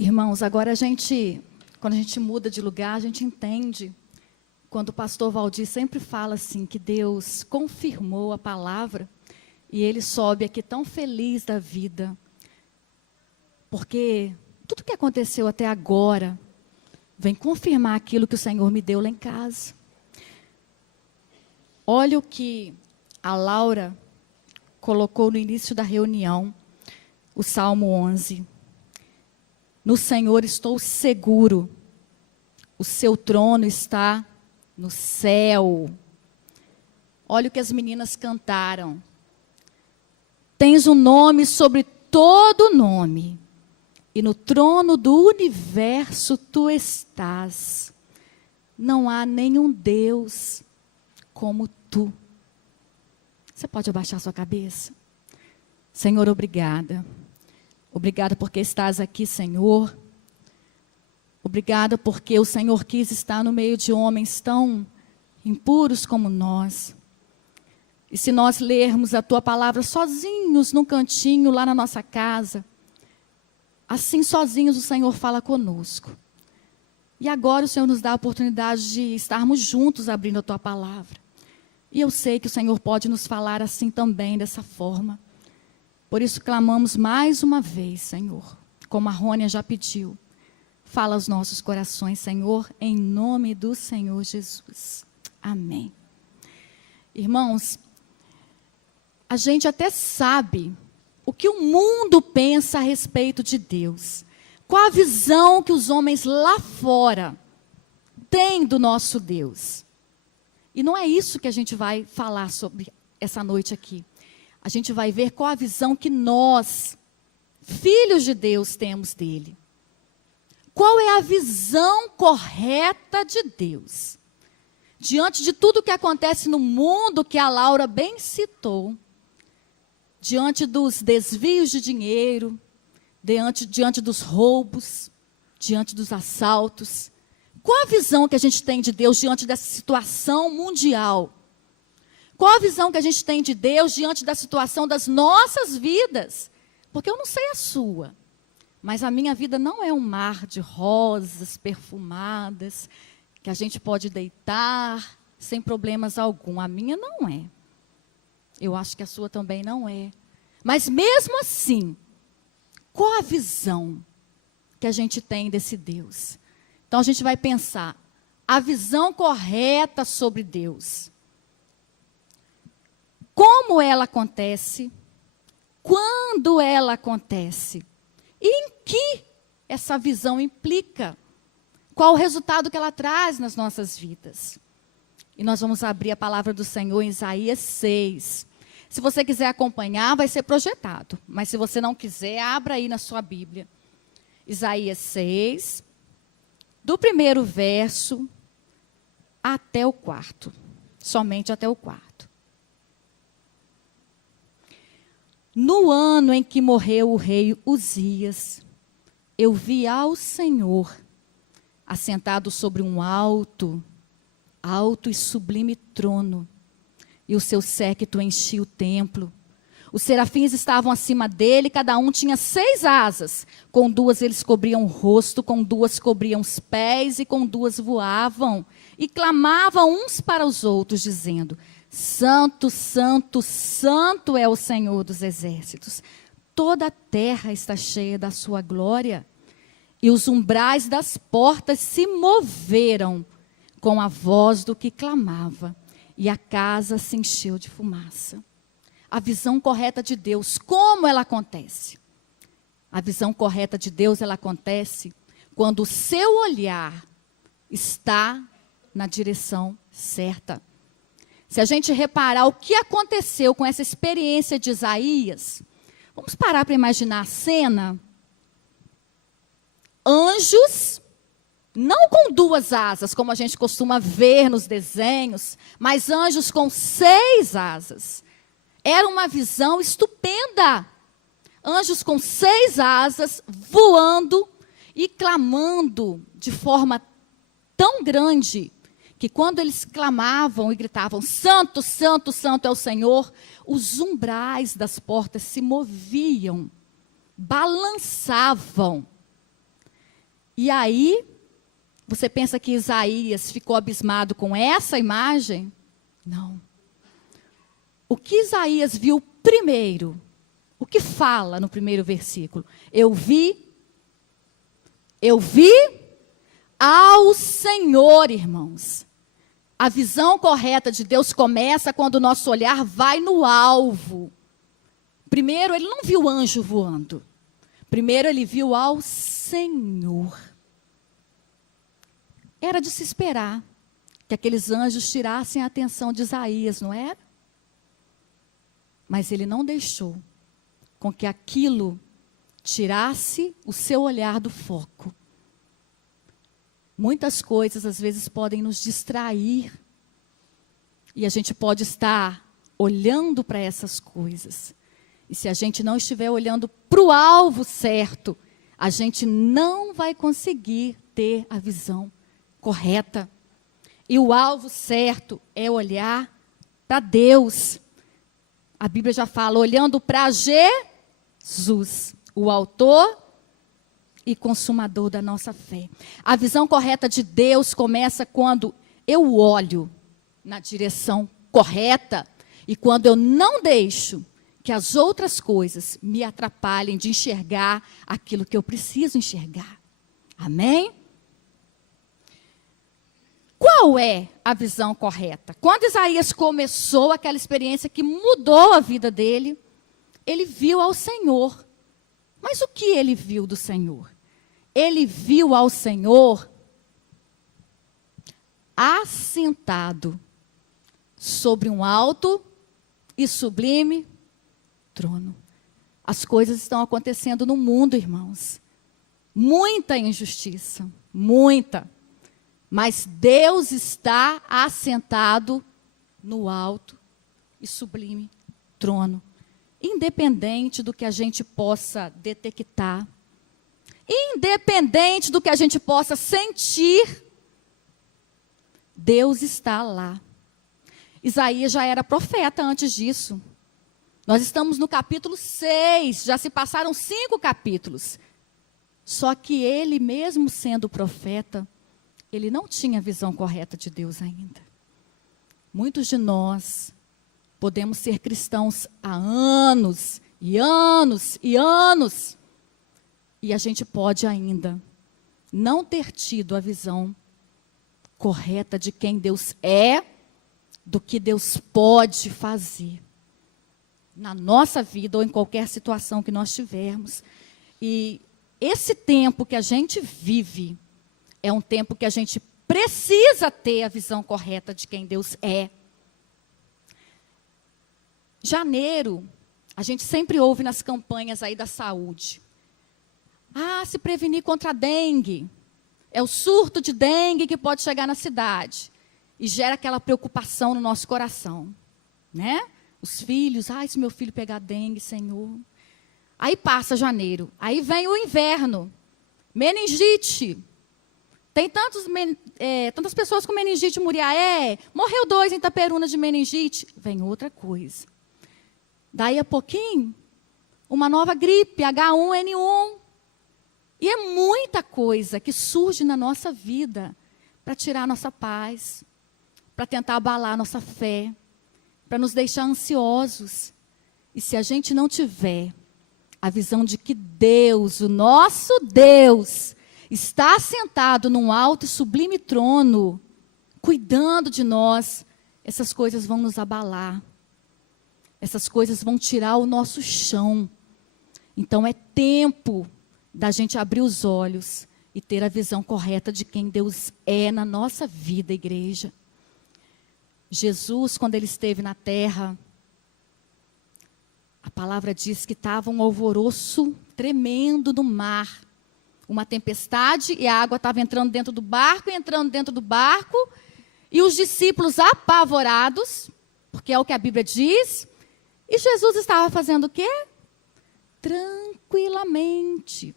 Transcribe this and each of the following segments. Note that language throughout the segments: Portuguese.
Irmãos, agora quando a gente muda de lugar, a gente entende, quando o pastor Valdir sempre fala assim, que Deus confirmou a palavra, e ele sobe aqui tão feliz da vida, porque tudo que aconteceu até agora, vem confirmar aquilo que o Senhor me deu lá em casa. Olha o que a Laura colocou no início da reunião, o Salmo 11. No Senhor estou seguro, o seu trono está no céu. Olha o que as meninas cantaram. Tens um nome sobre todo nome, e no trono do universo tu estás. Não há nenhum Deus como tu. Você pode abaixar sua cabeça? Senhor, obrigada. Obrigada porque estás aqui, Senhor. Obrigada porque o Senhor quis estar no meio de homens tão impuros como nós. E se nós lermos a Tua palavra sozinhos num cantinho lá na nossa casa, assim sozinhos o Senhor fala conosco. E agora o Senhor nos dá a oportunidade de estarmos juntos abrindo a Tua palavra. E eu sei que o Senhor pode nos falar assim também, dessa forma. Por isso clamamos mais uma vez, Senhor, como a Rônia já pediu. Fala aos nossos corações, Senhor, em nome do Senhor Jesus. Amém. Irmãos, a gente até sabe o que o mundo pensa a respeito de Deus. Qual a visão que os homens lá fora têm do nosso Deus? E não é isso que a gente vai falar sobre essa noite aqui. A gente vai ver qual a visão que nós, filhos de Deus, temos dele. Qual é a visão correta de Deus? Diante de tudo que acontece no mundo, que a Laura bem citou, diante dos desvios de dinheiro, diante dos roubos, diante dos assaltos, qual a visão que a gente tem de Deus diante dessa situação mundial? Qual a visão que a gente tem de Deus diante da situação das nossas vidas? Porque eu não sei a sua, mas a minha vida não é um mar de rosas perfumadas, que a gente pode deitar sem problemas algum. A minha não é. Eu acho que a sua também não é. Mas mesmo assim, qual a visão que a gente tem desse Deus? Então a gente vai pensar, a visão correta sobre Deus. Como ela acontece, quando ela acontece, e em que essa visão implica, qual o resultado que ela traz nas nossas vidas. E nós vamos abrir a palavra do Senhor em Isaías 6. Se você quiser acompanhar, vai ser projetado, mas se você não quiser, abra aí na sua Bíblia. Isaías 6, do primeiro verso até o quarto, somente até o quarto. No ano em que morreu o rei Uzias, eu vi ao Senhor assentado sobre um alto e sublime trono, e o seu séquito enchia o templo. Os serafins estavam acima dele, cada um tinha 6 asas. Com 2 eles cobriam o rosto, com 2 cobriam os pés, e com 2 voavam. E clamavam uns para os outros, dizendo: Santo, Santo, Santo é o Senhor dos exércitos. Toda a terra está cheia da sua glória. E os umbrais das portas se moveram com a voz do que clamava. E a casa se encheu de fumaça. A visão correta de Deus, como ela acontece? A visão correta de Deus, ela acontece quando o seu olhar está na direção certa. Se a gente reparar o que aconteceu com essa experiência de Isaías, vamos parar para imaginar a cena. Anjos, não com 2 asas, como a gente costuma ver nos desenhos, mas anjos com 6 asas. Era uma visão estupenda. Anjos com 6 asas, voando e clamando de forma tão grande, que quando eles clamavam e gritavam, Santo, Santo, Santo é o Senhor, os umbrais das portas se moviam, balançavam. E aí, você pensa que Isaías ficou abismado com essa imagem? Não. O que Isaías viu primeiro? O que fala no primeiro versículo? Eu vi ao Senhor, irmãos. A visão correta de Deus começa quando o nosso olhar vai no alvo. Primeiro, ele não viu anjo voando. Primeiro, ele viu ao Senhor. Era de se esperar que aqueles anjos tirassem a atenção de Isaías, não era? Mas ele não deixou com que aquilo tirasse o seu olhar do foco. Muitas coisas, às vezes, podem nos distrair. E a gente pode estar olhando para essas coisas. E se a gente não estiver olhando para o alvo certo, a gente não vai conseguir ter a visão correta. E o alvo certo é olhar para Deus. A Bíblia já fala, olhando para Jesus, o autor e consumador da nossa fé. A visão correta de Deus começa quando eu olho na direção correta e quando eu não deixo que as outras coisas me atrapalhem de enxergar aquilo que eu preciso enxergar. Amém? Qual é a visão correta? Quando Isaías começou aquela experiência que mudou a vida dele, ele viu ao Senhor. Mas o que ele viu do Senhor? Ele viu ao Senhor assentado sobre um alto e sublime trono. As coisas estão acontecendo no mundo, irmãos. Muita injustiça, muita. Mas Deus está assentado no alto e sublime trono. Independente do que a gente possa detectar, independente do que a gente possa sentir, Deus está lá. Isaías já era profeta antes disso. Nós estamos no capítulo 6, já se passaram 5 capítulos. Só que ele, mesmo sendo profeta, ele não tinha a visão correta de Deus ainda. Muitos de nós podemos ser cristãos há anos, e anos, e anos, e a gente pode ainda não ter tido a visão correta de quem Deus é, do que Deus pode fazer na nossa vida ou em qualquer situação que nós tivermos. E esse tempo que a gente vive é um tempo que a gente precisa ter a visão correta de quem Deus é. Janeiro, a gente sempre ouve nas campanhas aí da saúde. Se prevenir contra a dengue. É o surto de dengue que pode chegar na cidade. E gera aquela preocupação no nosso coração, né? Os filhos, se meu filho pegar dengue, Senhor. Aí passa janeiro, aí vem o inverno, meningite. Tem tantas pessoas com meningite Muriaé, morreu 2 em Itaperuna de meningite. Vem outra coisa. Daí a pouquinho, uma nova gripe, H1N1. E é muita coisa que surge na nossa vida para tirar a nossa paz, para tentar abalar a nossa fé, para nos deixar ansiosos. E se a gente não tiver a visão de que Deus, o nosso Deus, está sentado num alto e sublime trono, cuidando de nós, essas coisas vão nos abalar. Essas coisas vão tirar o nosso chão. Então é tempo da gente abrir os olhos e ter a visão correta de quem Deus é na nossa vida, igreja. Jesus, quando ele esteve na terra, a palavra diz que estava um alvoroço tremendo no mar. Uma tempestade e a água estava entrando dentro do barco, e os discípulos apavorados, porque é o que a Bíblia diz, e Jesus estava fazendo o quê? Tranquilamente.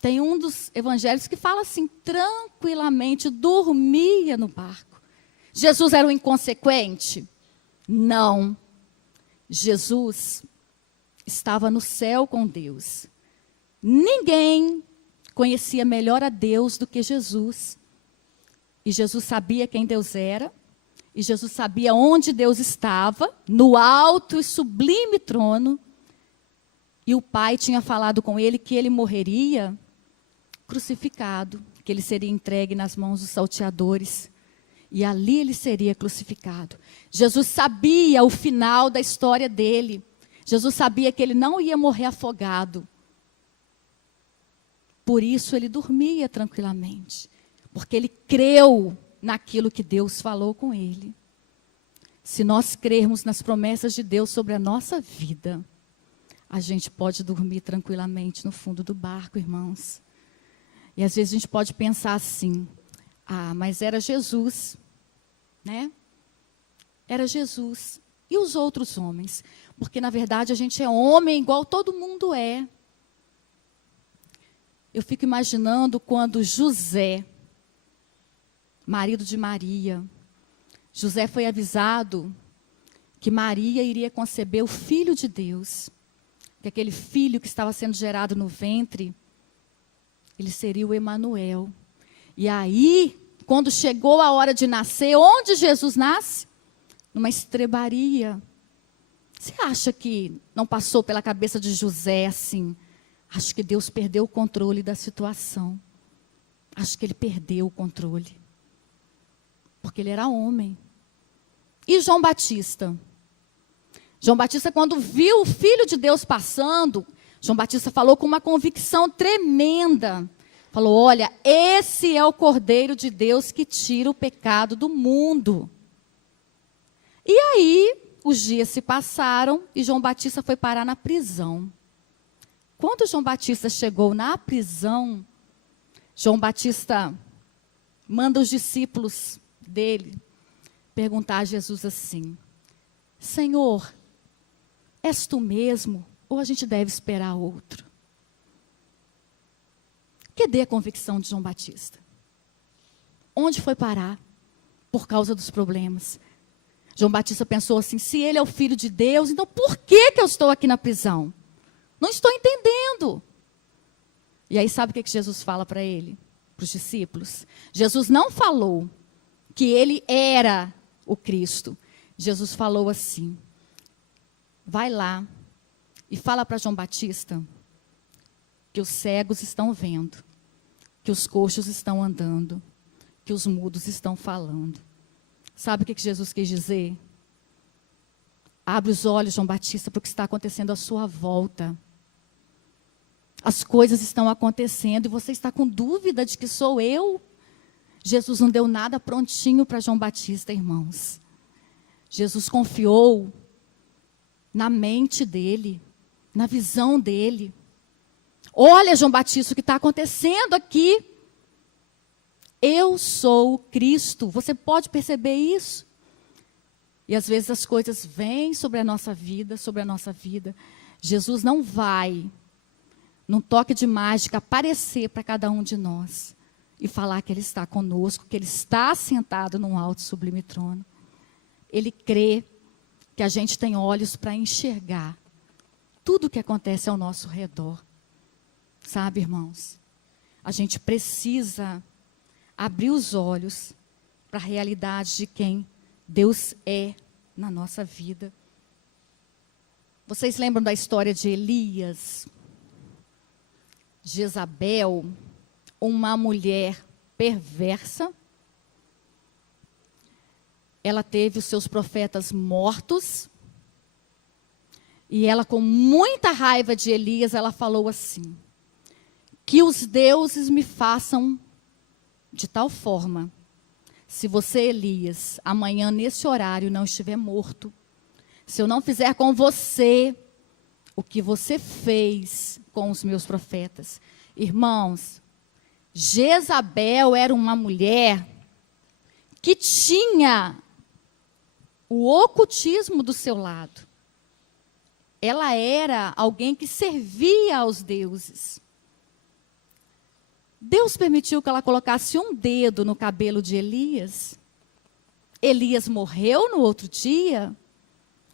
Tem um dos evangelhos que fala assim, tranquilamente, dormia no barco. Jesus era um inconsequente? Não. Jesus estava no céu com Deus. Ninguém conhecia melhor a Deus do que Jesus. E Jesus sabia quem Deus era. E Jesus sabia onde Deus estava, no alto e sublime trono. E o Pai tinha falado com ele que ele morreria crucificado, que ele seria entregue nas mãos dos salteadores. E ali ele seria crucificado. Jesus sabia o final da história dele. Jesus sabia que ele não ia morrer afogado. Por isso ele dormia tranquilamente. Porque ele creu naquilo que Deus falou com ele. Se nós crermos nas promessas de Deus sobre a nossa vida, a gente pode dormir tranquilamente no fundo do barco, irmãos. E às vezes a gente pode pensar assim, mas era Jesus, né? Era Jesus. E os outros homens? Porque na verdade a gente é homem igual todo mundo é. Eu fico imaginando quando José, marido de Maria, José foi avisado que Maria iria conceber o Filho de Deus. Que aquele filho que estava sendo gerado no ventre, ele seria o Emanuel. E aí, quando chegou a hora de nascer, onde Jesus nasce? Numa estrebaria. Você acha que não passou pela cabeça de José assim? Acho que Deus perdeu o controle da situação. Acho que ele perdeu o controle. Porque ele era homem. E João Batista? João Batista, quando viu o Filho de Deus passando, João Batista falou com uma convicção tremenda. Falou, olha, esse é o Cordeiro de Deus que tira o pecado do mundo. E aí, os dias se passaram e João Batista foi parar na prisão. Quando João Batista chegou na prisão, João Batista manda os discípulos dele perguntar a Jesus assim, Senhor, és tu mesmo ou a gente deve esperar outro? Cadê a convicção de João Batista? Onde foi parar? Por causa dos problemas. João Batista pensou assim, se ele é o Filho de Deus, então por que eu estou aqui na prisão? Não estou entendendo. E aí sabe o que Jesus fala para ele? Para os discípulos? Jesus não falou que ele era o Cristo. Jesus falou assim, vai lá e fala para João Batista que os cegos estão vendo, que os coxos estão andando, que os mudos estão falando. Sabe o que Jesus quis dizer? Abre os olhos, João Batista, para o que está acontecendo à sua volta. As coisas estão acontecendo e você está com dúvida de que sou eu? Jesus não deu nada prontinho para João Batista, irmãos. Jesus confiou na mente dele, na visão dele. Olha, João Batista, o que está acontecendo aqui? Eu sou o Cristo. Você pode perceber isso? E às vezes as coisas vêm sobre a nossa vida, Jesus não vai, num toque de mágica, aparecer para cada um de nós e falar que Ele está conosco, que Ele está sentado num alto e sublime trono. Ele crê que a gente tem olhos para enxergar tudo o que acontece ao nosso redor. Sabe, irmãos? A gente precisa abrir os olhos para a realidade de quem Deus é na nossa vida. Vocês lembram da história de Elias? Jezabel, uma mulher perversa. Ela teve os seus profetas mortos. E ela, com muita raiva de Elias, ela falou assim, que os deuses me façam de tal forma, se você, Elias, amanhã nesse horário não estiver morto, se eu não fizer com você o que você fez com os meus profetas. Irmãos, Jezabel era uma mulher que tinha o ocultismo do seu lado. Ela era alguém que servia aos deuses. Deus permitiu que ela colocasse um dedo no cabelo de Elias. Elias morreu no outro dia.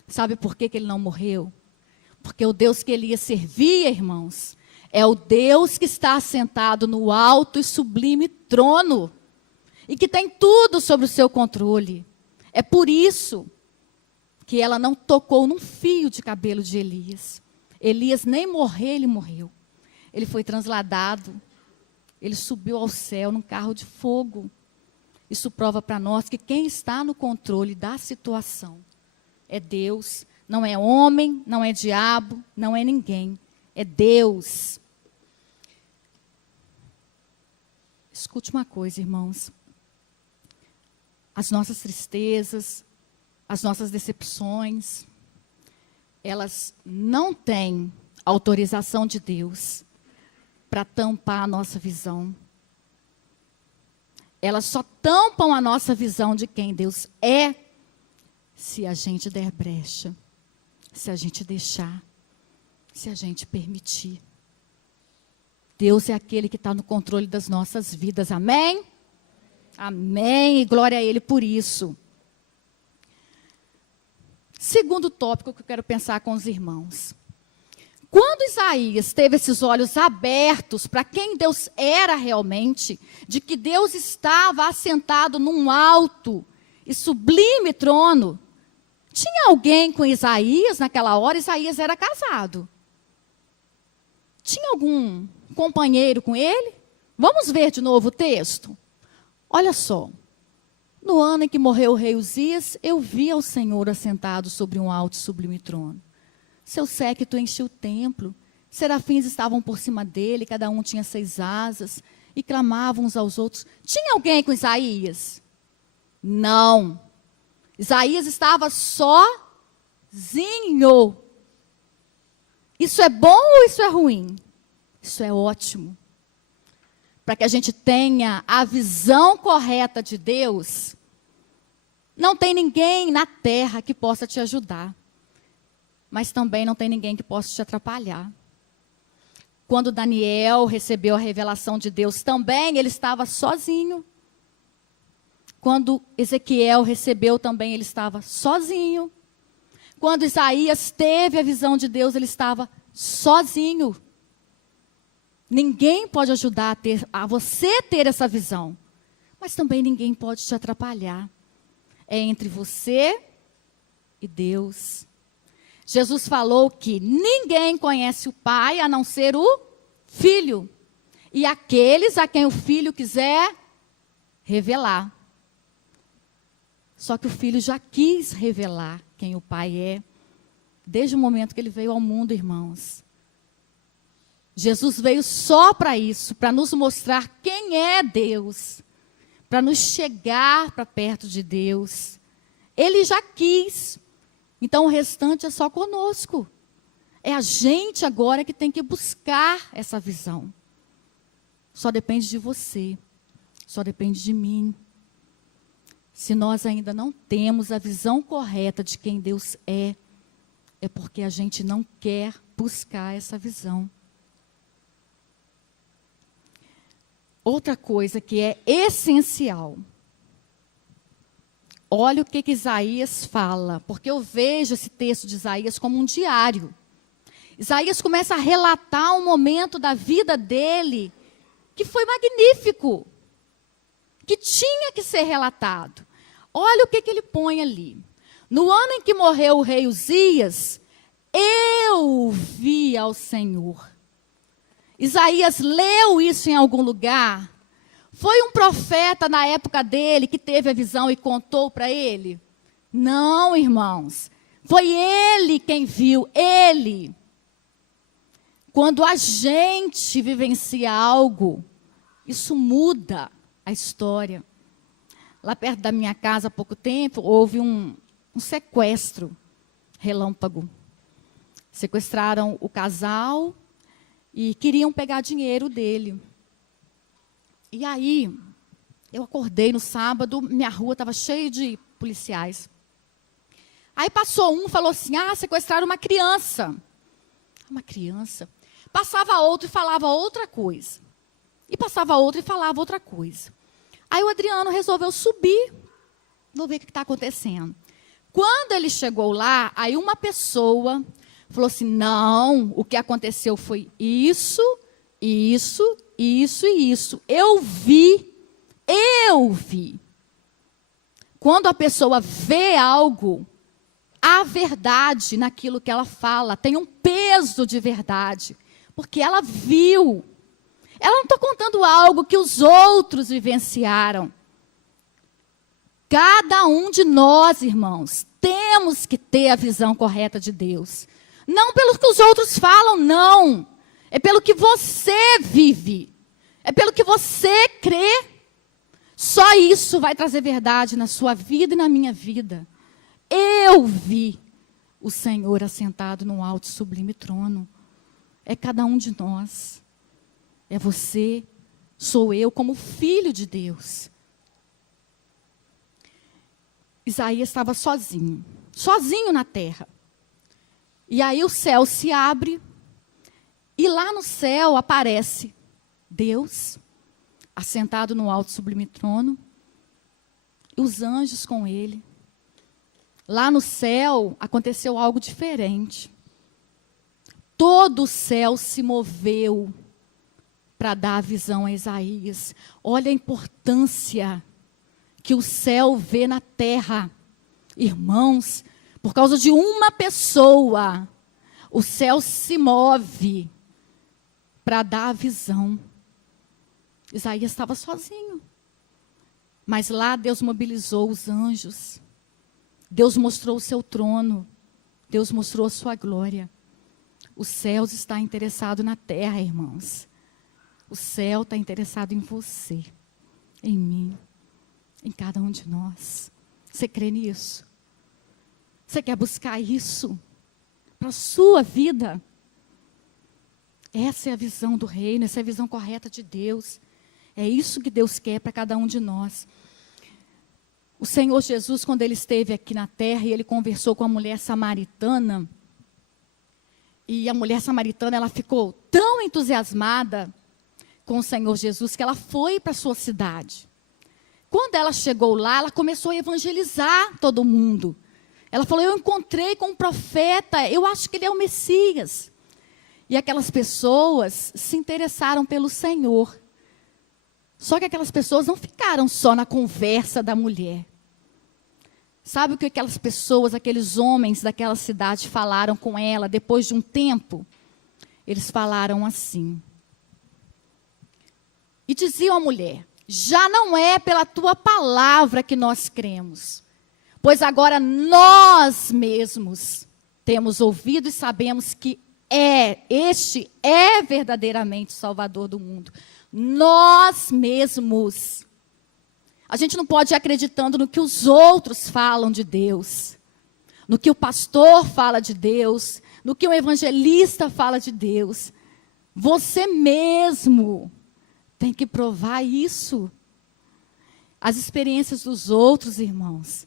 Sabe por que ele não morreu? Porque o Deus que Elias servia, irmãos, É o Deus que está assentado no alto e sublime trono. E que tem tudo sobre o seu controle. É por isso que ela não tocou num fio de cabelo de Elias. Elias nem morrer, ele morreu. Ele foi transladado. Ele subiu ao céu num carro de fogo. Isso prova para nós que quem está no controle da situação é Deus. Não é homem, não é diabo, não é ninguém. É Deus. Escute uma coisa, irmãos. As nossas tristezas, as nossas decepções, elas não têm autorização de Deus para tampar a nossa visão. Elas só tampam a nossa visão de quem Deus é, se a gente der brecha, se a gente deixar, se a gente permitir. Deus é aquele que está no controle das nossas vidas, amém? Amém, e glória a Ele por isso. Segundo tópico que eu quero pensar com os irmãos. Quando Isaías teve esses olhos abertos para quem Deus era realmente, de que Deus estava assentado num alto e sublime trono, tinha alguém com Isaías naquela hora? Isaías era casado. Tinha algum companheiro com ele? Vamos ver de novo o texto? Olha só. No ano em que morreu o rei Uzias, eu vi ao Senhor assentado sobre um alto e sublime trono. Seu séquito enchia o templo. Serafins estavam por cima dele, cada um tinha 6 asas, e clamavam uns aos outros. Tinha alguém com Isaías? Não. Isaías estava sozinho. Isso é bom ou isso é ruim? Isso é ótimo. Para que a gente tenha a visão correta de Deus, não tem ninguém na terra que possa te ajudar. Mas também não tem ninguém que possa te atrapalhar. Quando Daniel recebeu a revelação de Deus também, ele estava sozinho. Quando Ezequiel recebeu também, ele estava sozinho. Quando Isaías teve a visão de Deus, ele estava sozinho. Ninguém pode ajudar a você ter essa visão. Mas também ninguém pode te atrapalhar. É entre você e Deus. Jesus falou que ninguém conhece o Pai a não ser o Filho. E aqueles a quem o Filho quiser revelar. Só que o Filho já quis revelar quem o Pai é, desde o momento que ele veio ao mundo, irmãos. Jesus veio só para isso, para nos mostrar quem é Deus, para nos chegar para perto de Deus. Ele já quis, então o restante é só conosco. É a gente agora que tem que buscar essa visão. Só depende de você, só depende de mim. Se nós ainda não temos a visão correta de quem Deus é porque a gente não quer buscar essa visão. Outra coisa que é essencial. Olha o que Isaías fala, porque eu vejo esse texto de Isaías como um diário. Isaías começa a relatar um momento da vida dele que foi magnífico, que tinha que ser relatado. Olha o que ele põe ali. No ano em que morreu o rei Uzias, eu vi ao Senhor. Isaías leu isso em algum lugar? Foi um profeta na época dele que teve a visão e contou para ele? Não, irmãos. Foi ele quem viu, ele. Quando a gente vivencia algo, isso muda a história. Lá perto da minha casa, há pouco tempo, houve um sequestro relâmpago. Sequestraram o casal e queriam pegar dinheiro dele. E aí, eu acordei no sábado, minha rua estava cheia de policiais. Aí passou um e falou assim, sequestraram uma criança. Uma criança. Passava outro e falava outra coisa. E passava outro e falava outra coisa. Aí o Adriano resolveu subir, vou ver o que está acontecendo. Quando ele chegou lá, aí uma pessoa falou assim, não, o que aconteceu foi isso, isso, isso e isso. Eu vi. Quando a pessoa vê algo, a verdade naquilo que ela fala tem um peso de verdade, porque ela viu. Ela não está contando algo que os outros vivenciaram. Cada um de nós, irmãos, temos que ter a visão correta de Deus. Não pelo que os outros falam, não. É pelo que você vive. É pelo que você crê. Só isso vai trazer verdade na sua vida e na minha vida. Eu vi o Senhor assentado no alto e sublime trono. É cada um de nós. É você, sou eu, como filho de Deus. Isaías estava sozinho na terra. E aí o céu se abre, e lá no céu aparece Deus, assentado no alto e sublime trono, e os anjos com ele. Lá no céu aconteceu algo diferente. Todo o céu se moveu para dar a visão a Isaías. Olha a importância que o céu vê na terra. Irmãos, por causa de uma pessoa, o céu se move para dar a visão. Isaías estava sozinho. Mas lá Deus mobilizou os anjos. Deus mostrou o seu trono. Deus mostrou a sua glória. O céu está interessado na terra, irmãos. O céu está interessado em você, em mim, em cada um de nós. Você crê nisso? Você quer buscar isso para a sua vida? Essa é a visão do reino, essa é a visão correta de Deus. É isso que Deus quer para cada um de nós. O Senhor Jesus, quando ele esteve aqui na terra e ele conversou com a mulher samaritana, e a mulher samaritana, ela ficou tão entusiasmada com o Senhor Jesus que ela foi para a sua cidade. Quando ela chegou lá, ela começou a evangelizar todo mundo. Ela falou, eu encontrei com um profeta, eu acho que ele é o Messias. E aquelas pessoas se interessaram pelo Senhor. Só que aquelas pessoas não ficaram só na conversa da mulher. Sabe o que aquelas pessoas, aqueles homens daquela cidade falaram com ela depois de um tempo? Eles falaram assim. E diziam à mulher, já não é pela tua palavra que nós cremos, pois agora nós mesmos temos ouvido e sabemos que este é verdadeiramente o Salvador do mundo. Nós mesmos. A gente não pode ir acreditando no que os outros falam de Deus, no que o pastor fala de Deus, no que o evangelista fala de Deus. Você mesmo tem que provar isso. As experiências dos outros, irmãos,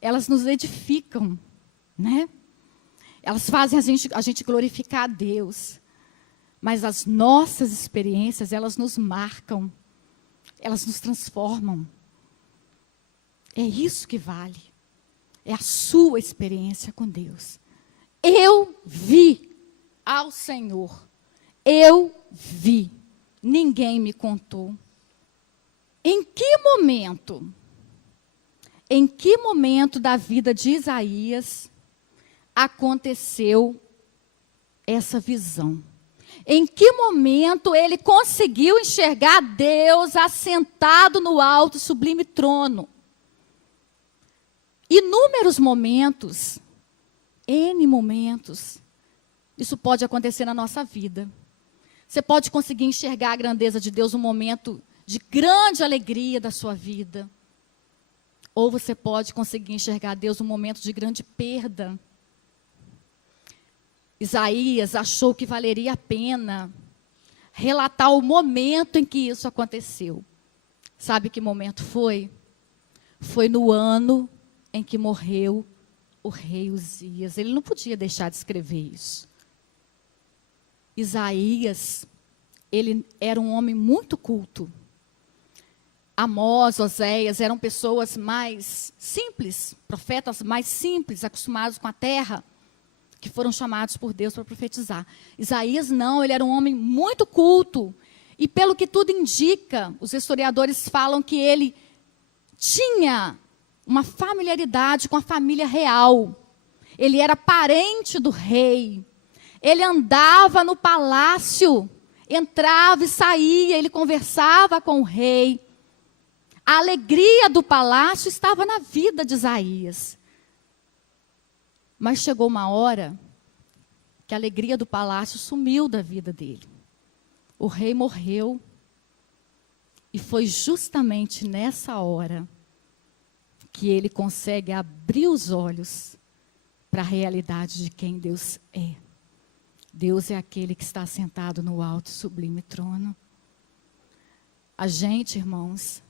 elas nos edificam, né? Elas fazem a gente glorificar a Deus. Mas as nossas experiências, elas nos marcam. Elas nos transformam. É isso que vale. É a sua experiência com Deus. Eu vi ao Senhor. Eu vi. Ninguém me contou. Em que momento da vida de Isaías aconteceu essa visão? Em que momento ele conseguiu enxergar Deus assentado no alto e sublime trono? Inúmeros momentos, N momentos, isso pode acontecer na nossa vida. Você pode conseguir enxergar a grandeza de Deus num momento de grande alegria da sua vida. Ou você pode conseguir enxergar Deus num momento de grande perda. Isaías achou que valeria a pena relatar o momento em que isso aconteceu. Sabe que momento foi? Foi no ano em que morreu o rei Uzias. Ele não podia deixar de escrever isso. Isaías, ele era um homem muito culto. Amós, Oséias eram pessoas mais simples, profetas mais simples, acostumados com a terra, que foram chamados por Deus para profetizar. Isaías não, ele era um homem muito culto. E pelo que tudo indica, os historiadores falam que ele tinha uma familiaridade com a família real. Ele era parente do rei. Ele andava no palácio, entrava e saía, ele conversava com o rei. A alegria do palácio estava na vida de Isaías. Mas chegou uma hora que a alegria do palácio sumiu da vida dele. O rei morreu. E foi justamente nessa hora que ele consegue abrir os olhos para a realidade de quem Deus é. Deus é aquele que está sentado no alto e sublime trono. A gente, irmãos,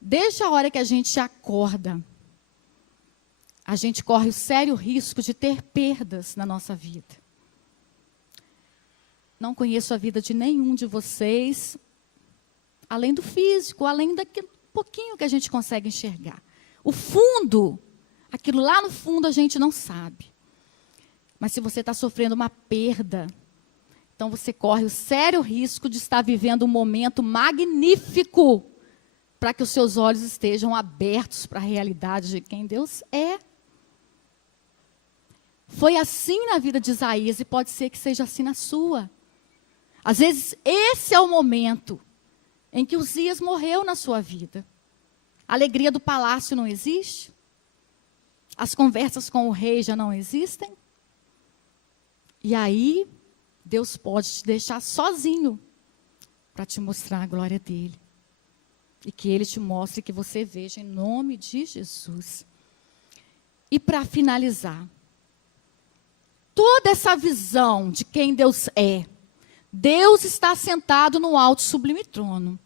desde a hora que a gente acorda, a gente corre o sério risco de ter perdas na nossa vida. Não conheço a vida de nenhum de vocês, além do físico, além daquele pouquinho que a gente consegue enxergar. O fundo, aquilo lá no fundo a gente não sabe. Mas se você está sofrendo uma perda, então você corre o sério risco de estar vivendo um momento magnífico para que os seus olhos estejam abertos para a realidade de quem Deus é. Foi assim na vida de Isaías e pode ser que seja assim na sua. Às vezes, esse é o momento em que Uzias morreu na sua vida. A alegria do palácio não existe? As conversas com o rei já não existem? E aí, Deus pode te deixar sozinho para te mostrar a glória dele. E que ele te mostre, que você veja em nome de Jesus. E para finalizar, toda essa visão de quem Deus é, Deus está sentado no alto e sublime trono.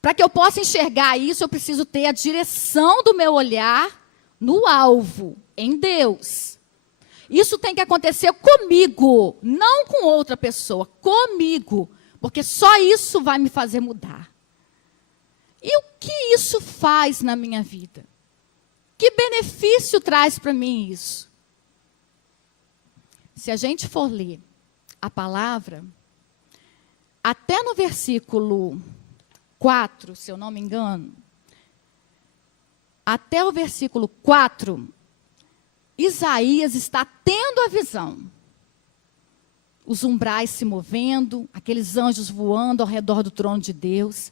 Para que eu possa enxergar isso, eu preciso ter a direção do meu olhar no alvo, em Deus. Isso tem que acontecer comigo, não com outra pessoa, comigo. Porque só isso vai me fazer mudar. E o que isso faz na minha vida? Que benefício traz para mim isso? Se a gente for ler a palavra, até no versículo 4, se eu não me engano, até o versículo 4, Isaías está tendo a visão. Os umbrais se movendo, aqueles anjos voando ao redor do trono de Deus.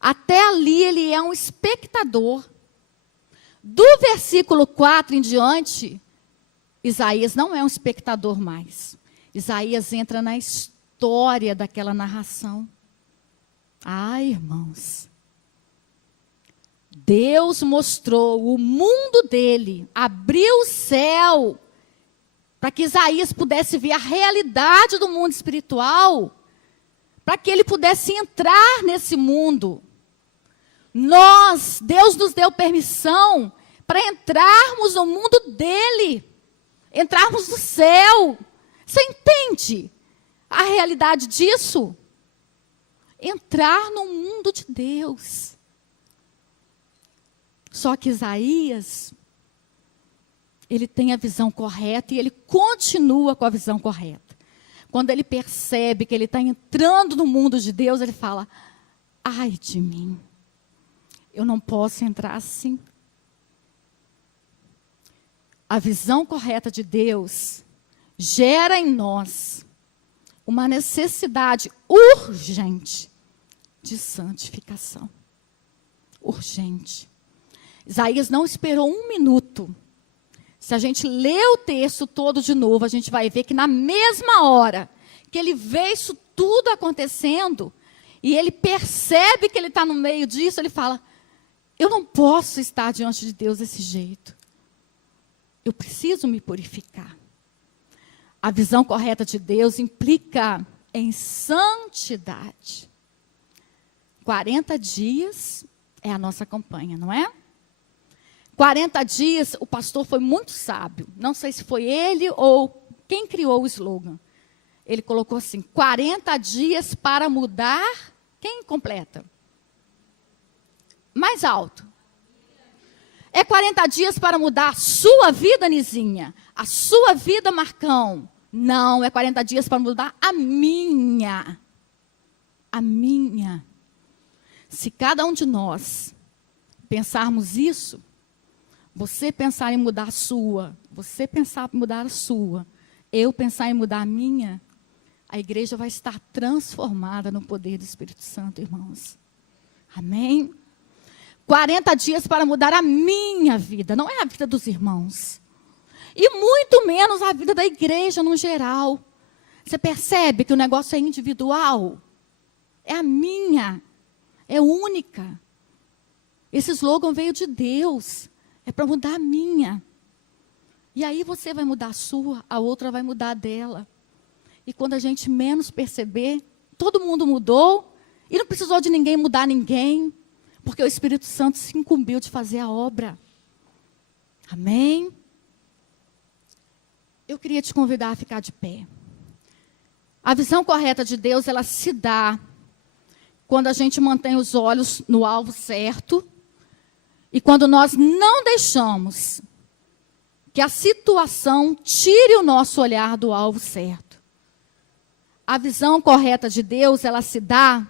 Até ali ele é um espectador. Do versículo 4 em diante, Isaías não é um espectador mais. Isaías entra na história daquela narração. Ai, irmãos, Deus mostrou o mundo dele, abriu o céu, para que Isaías pudesse ver a realidade do mundo espiritual, para que ele pudesse entrar nesse mundo. Deus nos deu permissão para entrarmos no mundo dele, entrarmos no céu. Você entende a realidade disso? Entrar no mundo de Deus. Só que Isaías, ele tem a visão correta e ele continua com a visão correta. Quando ele percebe que ele está entrando no mundo de Deus, ele fala: ai de mim, eu não posso entrar assim. A visão correta de Deus gera em nós uma necessidade urgente de santificação. Urgente. Isaías não esperou um minuto. Se a gente ler o texto todo de novo, a gente vai ver que na mesma hora que ele vê isso tudo acontecendo, e ele percebe que ele está no meio disso, ele fala: eu não posso estar diante de Deus desse jeito. Eu preciso me purificar. A visão correta de Deus implica em santidade. 40 dias é a nossa campanha, não é? 40 dias, o pastor foi muito sábio. Não sei se foi ele ou quem criou o slogan. Ele colocou assim: 40 dias para mudar. Quem completa? Mais alto. É 40 dias para mudar a sua vida, Nizinha. A sua vida, Marcão. Não, é 40 dias para mudar a minha. A minha. Se cada um de nós pensarmos isso, você pensar em mudar a sua, você pensar em mudar a sua, eu pensar em mudar a minha, a igreja vai estar transformada no poder do Espírito Santo, irmãos. Amém? 40 dias para mudar a minha vida, não é a vida dos irmãos. E muito menos a vida da igreja no geral. Você percebe que o negócio é individual? É a minha, é única. Esse slogan veio de Deus, é para mudar a minha. E aí você vai mudar a sua, a outra vai mudar a dela. E quando a gente menos perceber, todo mundo mudou, e não precisou de ninguém mudar ninguém, porque o Espírito Santo se incumbiu de fazer a obra. Amém? Eu queria te convidar a ficar de pé. A visão correta de Deus, ela se dá quando a gente mantém os olhos no alvo certo e quando nós não deixamos que a situação tire o nosso olhar do alvo certo. A visão correta de Deus, ela se dá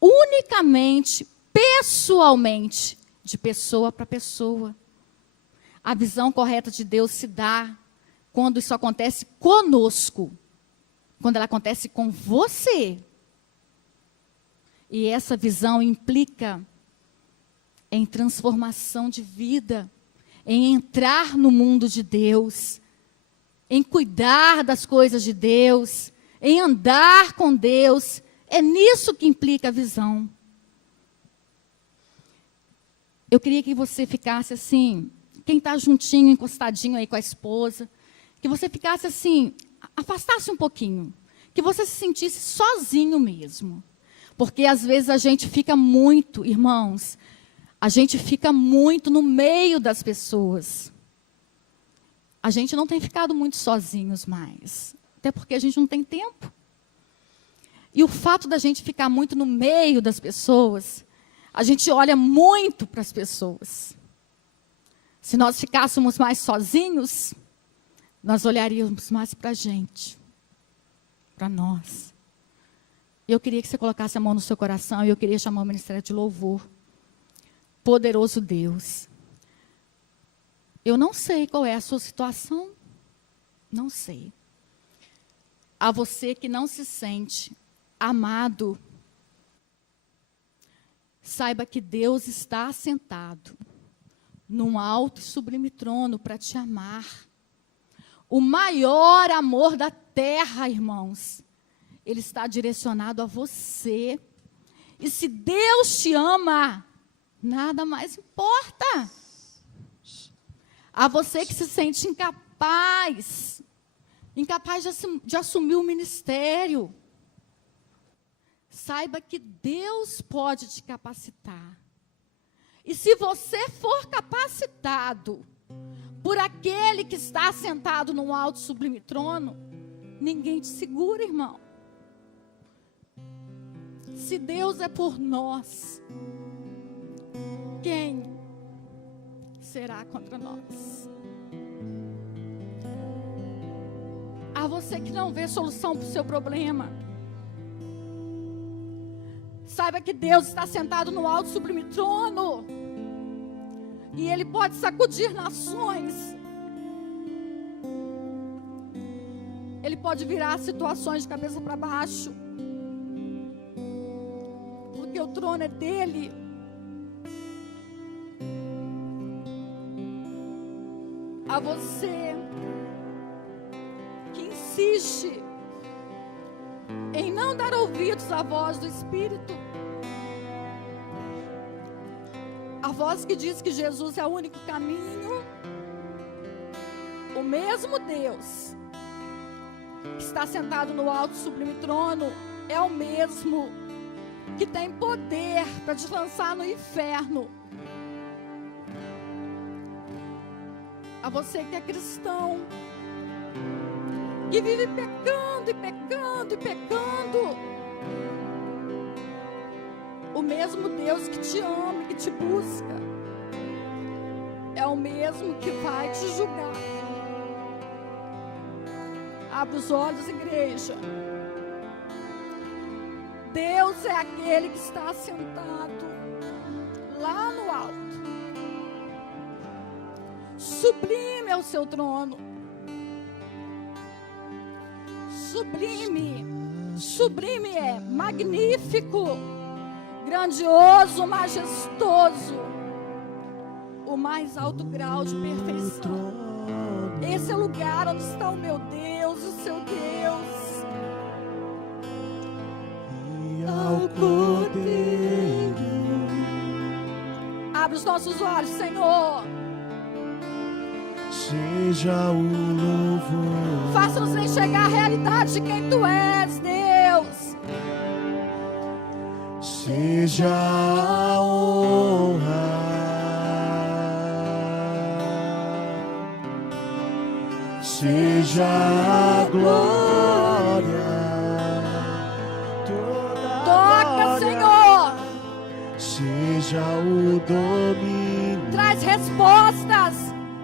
unicamente, pessoalmente, de pessoa para pessoa. A visão correta de Deus se dá quando isso acontece conosco, quando ela acontece com você. E essa visão implica em transformação de vida, em entrar no mundo de Deus, em cuidar das coisas de Deus, em andar com Deus. É nisso que implica a visão. Eu queria que você ficasse assim, quem está juntinho, encostadinho aí com a esposa, que você ficasse assim, afastasse um pouquinho, que você se sentisse sozinho mesmo. Porque às vezes a gente fica muito, irmãos, a gente fica muito no meio das pessoas. A gente não tem ficado muito sozinhos mais, até porque a gente não tem tempo. E o fato da gente ficar muito no meio das pessoas, a gente olha muito para as pessoas. Se nós ficássemos mais sozinhos, nós olharíamos mais para a gente, para nós. Eu queria que você colocasse a mão no seu coração e eu queria chamar o ministério de louvor. Poderoso Deus. Eu não sei qual é a sua situação, não sei. A você que não se sente amado, saiba que Deus está assentado num alto e sublime trono para te amar. O maior amor da terra, irmãos, ele está direcionado a você. E se Deus te ama, nada mais importa. A você que se sente incapaz de assumir o ministério, saiba que Deus pode te capacitar. E se você for capacitado por aquele que está sentado num alto e sublime trono, ninguém te segura, irmão. Se Deus é por nós, quem será contra nós? A você que não vê solução para o seu problema, saiba que Deus está sentado no alto e sublime trono. E Ele pode sacudir nações. Ele pode virar situações de cabeça para baixo. Porque o trono é dEle. A você que insiste em não dar ouvidos à voz do Espírito, a voz que diz que Jesus é o único caminho, o mesmo Deus que está sentado no alto e sublime trono é o mesmo que tem poder para te lançar no inferno. A você que é cristão, que vive pecando e pecando e pecando, o mesmo Deus que te ama e que te busca é o mesmo que vai te julgar. Abre os olhos, igreja. Deus é aquele que está sentado lá no alto. Sublime é o seu trono. Sublime. Sublime é magnífico, grandioso, majestoso. O mais alto grau de perfeição. Esse é o lugar onde está o meu Deus, o seu Deus. E ao Cordeiro. Abre os nossos olhos, Senhor. Seja o louvor. Faça-nos enxergar a realidade de quem Tu és, Deus. Seja a honra. Seja a glória. Toca, Senhor. Seja o domínio. Traz respostas.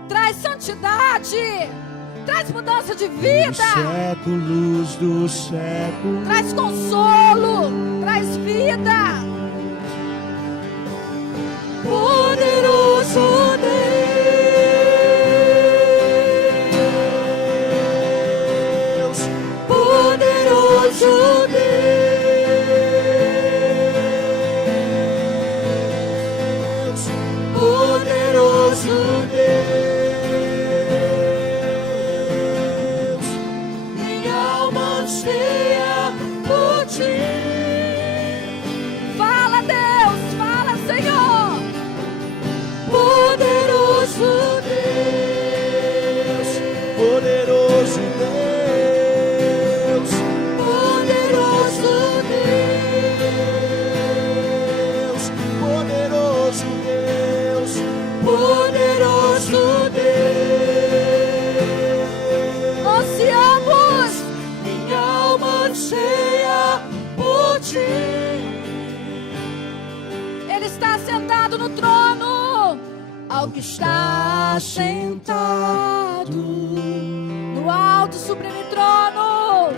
Traz santidade. Traz mudança de vida. Dos séculos dos séculos. Traz consolo. Traz vida. Poderoso Deus. Poderoso Deus. Poderoso Deus. Minha alma anseia por Ti. Fala, Deus. Fala, Senhor. Poderoso Deus, poderoso Deus, poderoso Deus, poderoso Deus, poderoso Deus. Ansiamos. Minha alma anseia por Ti. Ele está sentado no trono. Ao que está sentado no alto sublime trono,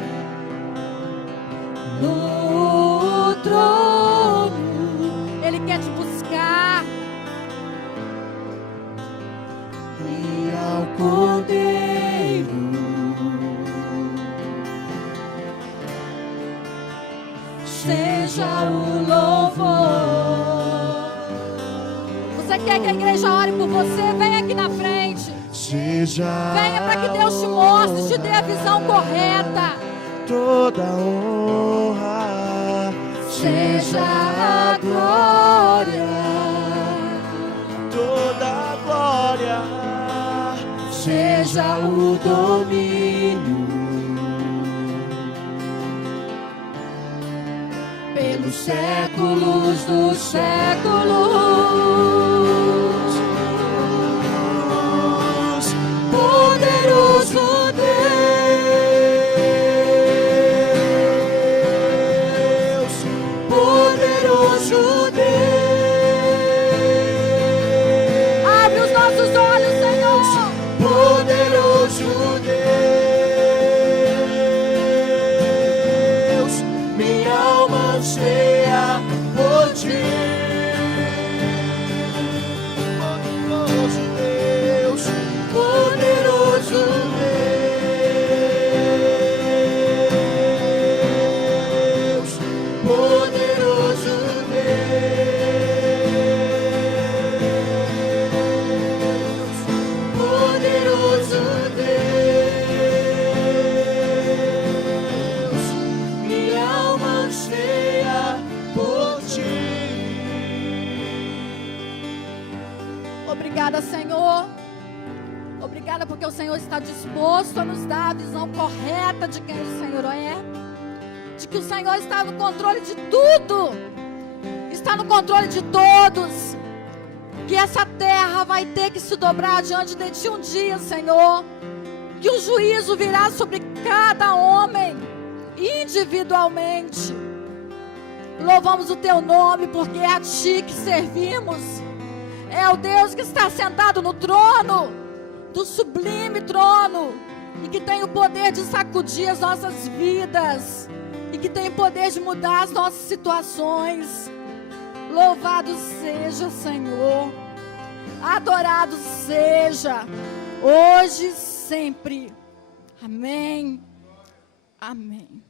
no trono, Ele quer te buscar. E ao Cordeiro Seja o louvor. Você quer que a igreja ore por você? Vem aqui na frente. seja Venha para que Deus te mostre, te dê a visão correta. toda honra, Seja a glória. toda a glória, seja o domínio Pelos séculos dos séculos. poderoso Deus, poderoso Deus. Abre os nossos olhos, Senhor. Poderoso Deus, minha alma anseia por Ti. Poderoso Deus, poderoso Deus, poderoso Deus, poderoso Deus, minha alma anseia por Ti. Obrigada, Senhor. Obrigada porque o Senhor está disposto a nos dar a visão correta de quem o Senhor é. De que o Senhor está no controle de tudo. Está no controle de todos. Que essa terra vai ter que se dobrar diante de Ti um dia, Senhor. Que o juízo virá sobre cada homem, individualmente. Louvamos o Teu nome porque é a Ti que servimos. É o Deus que está sentado no trono, do sublime trono, e que tem o poder de sacudir as nossas vidas, e que tem o poder de mudar as nossas situações. Louvado seja, Senhor. Adorado seja, hoje e sempre. Amém. Amém.